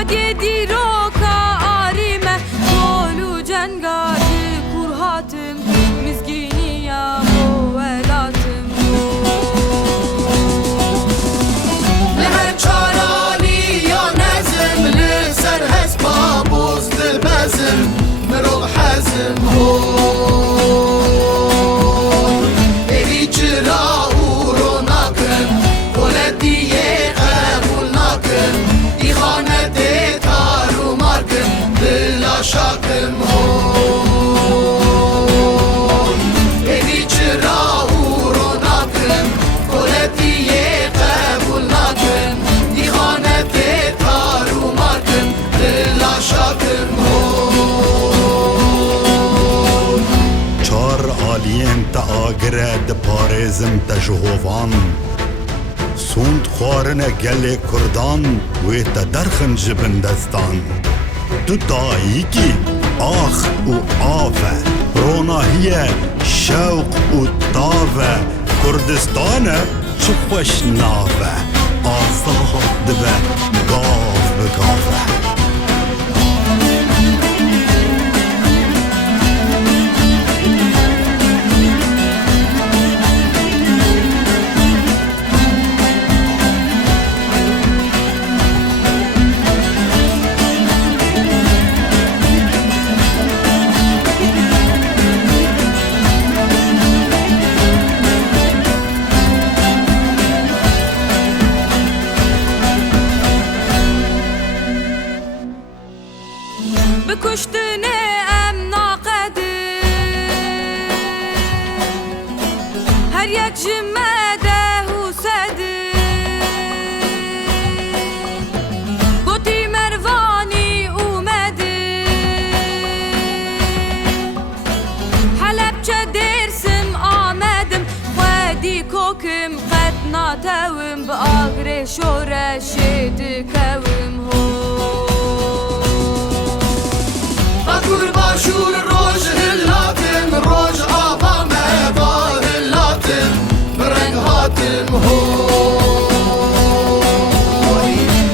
ودی دیرو که آریمه دولو جنگاتی کرهاتم مزگینیم و ولاتم لهر چارالی یا نزم لسر هست بابوز دل بزم مرو حزم ایوی چرا او رو نکن ولدیه قبول نکن ای خانه ده تارو مارکن دلا شاکم ایوی چرا او رو نکن ولدیه قبول نکن ای خانه ده تارو مارکن دلا شاکم چار آلین تا آگره ده پارزم تا جهوان سوند خوارن گل کردان و تا درخن جبن دستان دو تاییکی آخ و آفه روناهیه شوق و تاوه کردستانه چو خوش ناوه آزاد به گاف به گافه بکشتنه ام ناقدر هر یک جمعه حسده گوتی مروانی اومده حلب چه درسم آمدم خودی کوکم قد ناتوم به آگره شورشی دکوم اکور باشور روز هلاتم روز آبا مبار هلاتم برنگ هاتم هوی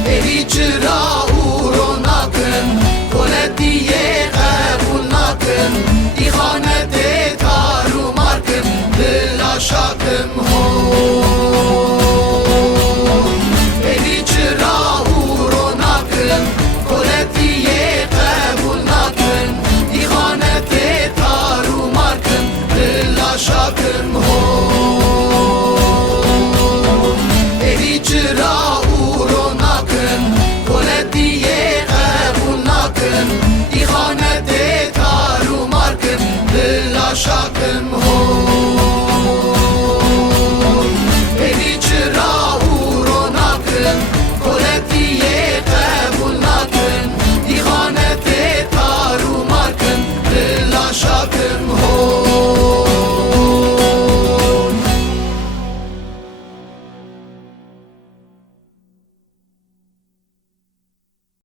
ایوی چرا او رو نکن ولدیه قبول نکن ای خانه ده تارو مارکن دلا شاکم هوی ایوی چرا او رو نکن ولدیه قبول نکن ای خانه ده تارو مارکن دلا شاکم ایوی چرا او رو نکن ولدیه قبول نکن ای خانه ده تارو مارکن دلا شاکم